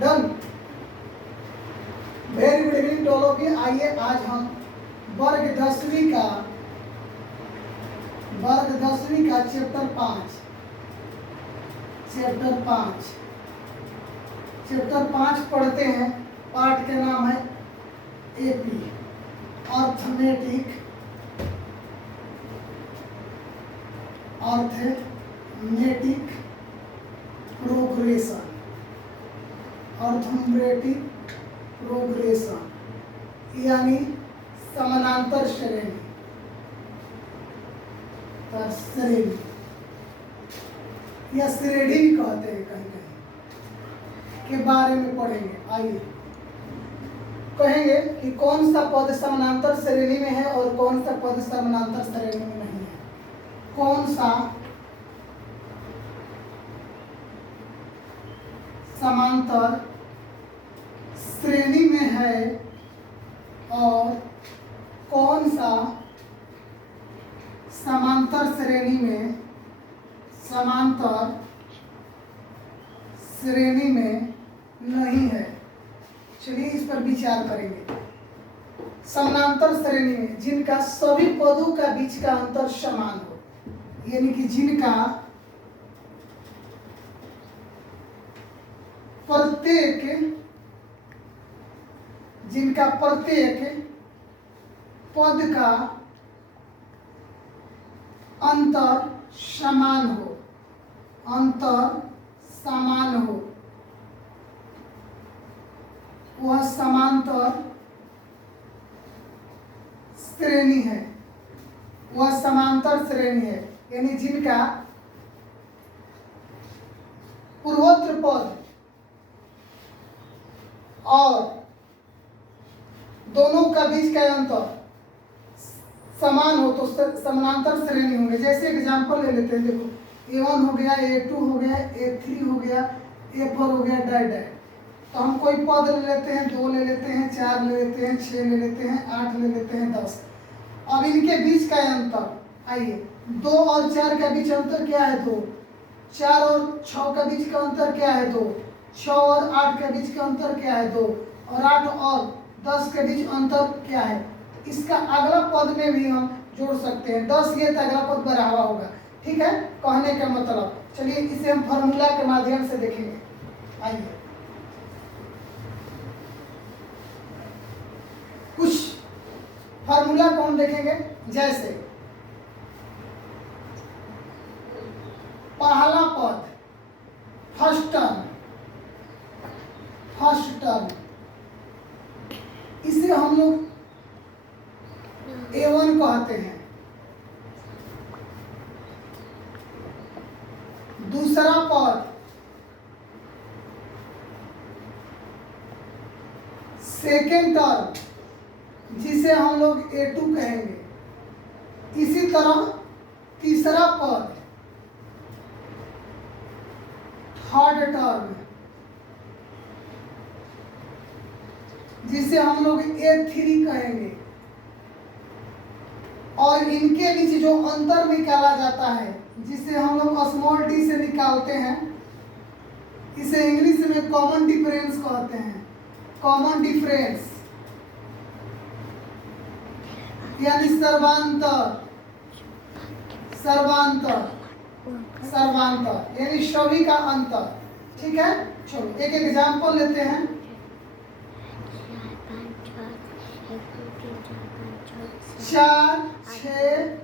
Done. Very good evening to all of you. आइए आज हम वर्ग 10वीं का चैप्टर 5 पढ़ते हैं। पाठ का नाम है एपी अर्थमेटिक प्रोग्रेशन यानी समानांतर श्रेणी या श्रेणी भी कहते हैं कहीं कहीं के बारे में पढ़ेंगे। आइए कहेंगे कि कौन सा पद समानांतर श्रेणी में है और कौन सा पद समानांतर श्रेणी में नहीं है। कौन सा समांतर श्रेणी में है और कौन सा समांतर श्रेणी में नहीं है। चलिए इस पर विचार करेंगे। समानांतर श्रेणी में जिनका सभी पदों का बीच का अंतर समान हो, यानी कि जिनका प्रत्येक पद का अंतर समान हो, वह समांतर श्रेणी है। यानी जिनका पूर्वोत्तर पद और दोनों का बीच का अंतर समान हो तो समानांतर श्रेणी होंगे। जैसे एग्जांपल ले लेते हैं। देखो A1 हो गया, A2 हो गया, A3 हो गया, A4 हो गया, डाय। तो हम कोई पद ले लेते हैं, 2 ले लेते हैं, 4 ले लेते हैं, 6 ले लेते हैं, 8 ले लेते हैं, 10। अब इनके बीच का अंतर, आइए 2 और 4 का बीच अंतर क्या है? 2। 4 और 6 का बीच का अंतर क्या है? 2। 6 और 8 के बीच का अंतर क्या है? 2। और 8 और 10 के बीच अंतर क्या है? इसका अगला पद में भी हम जोड़ सकते हैं। 10 ये तो अगला पद बराबर होगा। ठीक है, कहने का मतलब। चलिए इसे हम फॉर्मूला के माध्यम से देखेंगे। आइए कुछ फार्मूला को हम देखेंगे। जैसे पहला पद फर्स्ट टर्म, इसे हम लोग A1 कहते हैं। दूसरा पद सेकेंड टर्म, जिसे हम लोग A2 कहेंगे। इसी तरह तीसरा पद थर्ड टर्म, जिसे हम लोग A3 कहेंगे। और इनके बीच जो अंतर निकाला जाता है, जिसे हम लोग स्मॉल डी से निकालते हैं, इसे इंग्लिश में कॉमन डिफरेंस कहते हैं। कॉमन डिफरेंस यानी सर्वांतर यानी सभी का अंतर। ठीक है, चलो एक एग्जांपल लेते हैं। 4, 6,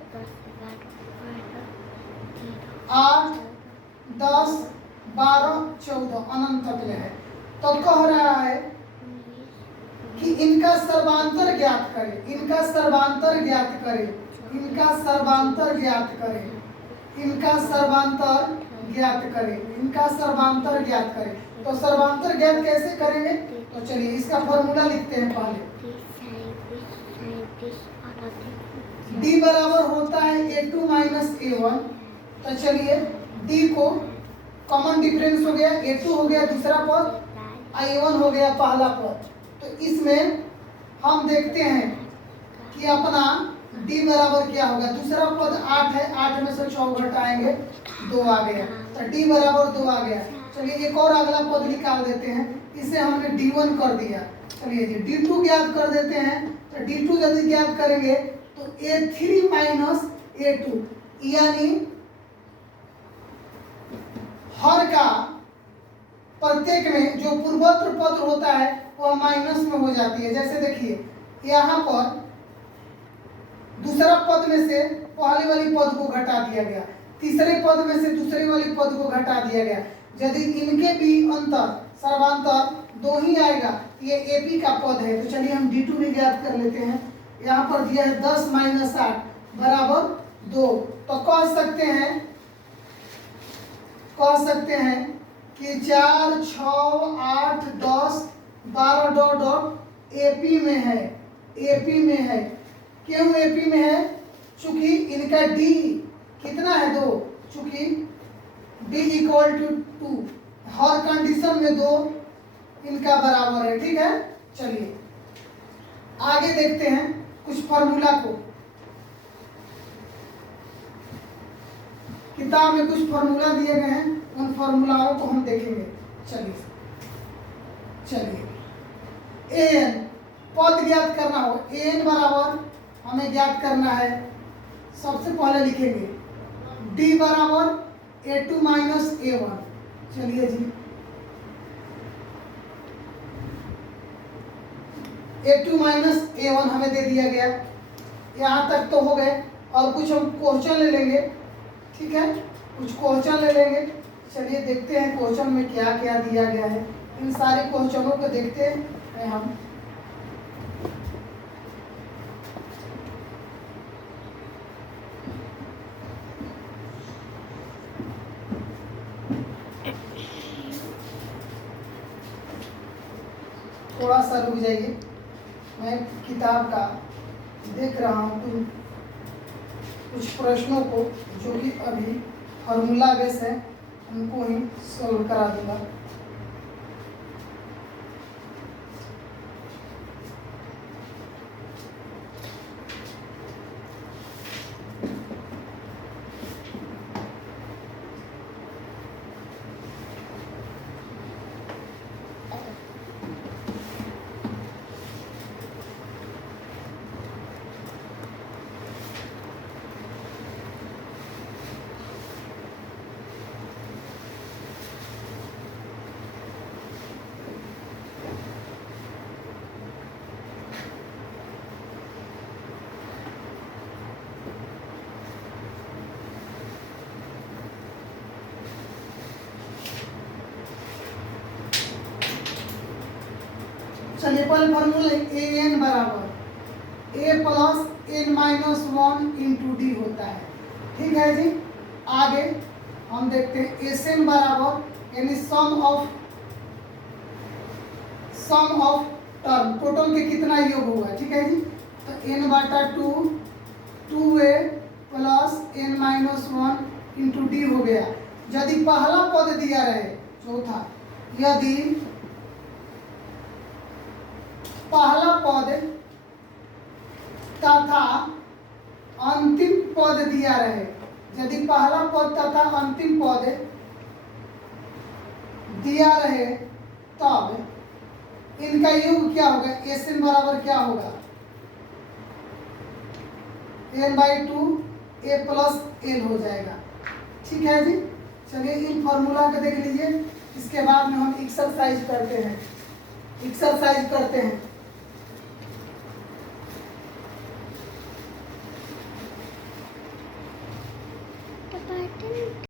8, 10, 12, 14 अनंत तक ले है। तो कह रहा है कि इनका सर्वांतर ज्ञात करें। इनका सर्वांतर ज्ञात करें। तो सर्वांतर ज्ञात कैसे करेंगे? तो चलिए इसका फॉर्मूला लिखते हैं। पहले D बराबर होता है A2 माइनस A1। तो चलिए D को कॉमन डिफरेंस हो गया, A2 हो गया दूसरा पद, A1 हो गया पहला पद। तो इसमें हम देखते हैं कि अपना D बराबर क्या होगा। दूसरा पद 8 है, 8 में से 6 घटाएंगे, 2 आ गया। तो D बराबर 2 आ गया। चलिए एक और अगला पद निकाल देते हैं, इसे हमने D1 कर दिया। चलिए जी D2 ज्ञात कर देते हैं। तो D2 यदि ज्ञात करेंगे तो A3 माइनस A2, यानी हर का प्रत्येक में जो पूर्वोत्तर पद होता है वह माइनस में हो जाती है। जैसे देखिए यहाँ पर दूसरा पद में से पहले वाली पद को घटा दिया गया, तीसरे पद में से दूसरे वाली पद को घटा दिया गया। यदि इनके भी अंतर सर्वांतर 2 ही आएगा, ये एपी का पद है। तो चलिए हम D2 भी ज्ञात कर लेते हैं। यहाँ पर दिया है 10 माइनस 8 बराबर 2। तो कह सकते हैं कि 4, 6, 8, 10, 12 डॉट डॉट एपी में है। एपी में है, क्यों एपी में है? चूंकि इनका डी कितना है 2, चूंकि डी इक्वल टू 2, हर कंडीशन में 2 इनका बराबर है। ठीक है, चलिए आगे देखते हैं कुछ फॉर्मूला को। किताब में कुछ फॉर्मूला दिए गए हैं, उन फॉर्मूलाओं को हम देखेंगे। चलिए एन पद ज्ञात करना हो, एन बराबर हमें ज्ञात करना है। सबसे पहले लिखेंगे डी बराबर A2 माइनस A1। चलिए जी A2 माइनस A1 हमें दे दिया गया। यहाँ तक तो हो गए, और कुछ हम क्वेश्चन ले लेंगे। ठीक है, कुछ क्वेश्चन ले लेंगे। चलिए देखते हैं क्वेश्चन में क्या क्या दिया गया है। इन सारे क्वेश्चनों को देखते हैं हम। थोड़ा सा रुक जाइए, मैं किताब का देख रहा हूँ कुछ प्रश्नों को जो कि अभी फॉर्मूला बेस है, उनको ही सॉल्व करा दूंगा। चलिए पहले फॉर्मूला ए एन बराबर A plus N minus 1 into D होता है। ठीक है जी, आगे हम देखते हैं एस एन बराबर यानी सम ऑफ टर्म, टोटल के कितना योग होगा। ठीक है जी, तो एन बटा 2 2a plus N minus 1 into d हो गया। यदि पहला पद दिया रहे, चौथा, यदि पहला पद तथा अंतिम पद दिया रहे, यदि पहला पद तथा अंतिम पद दिया रहे, तब इनका योग क्या होगा? एस एन बराबर क्या होगा? n/2 a प्लस एल हो जाएगा। ठीक है जी, चलिए इन फॉर्मूला को देख लीजिए। इसके बाद में हम एक्सरसाइज करते हैं।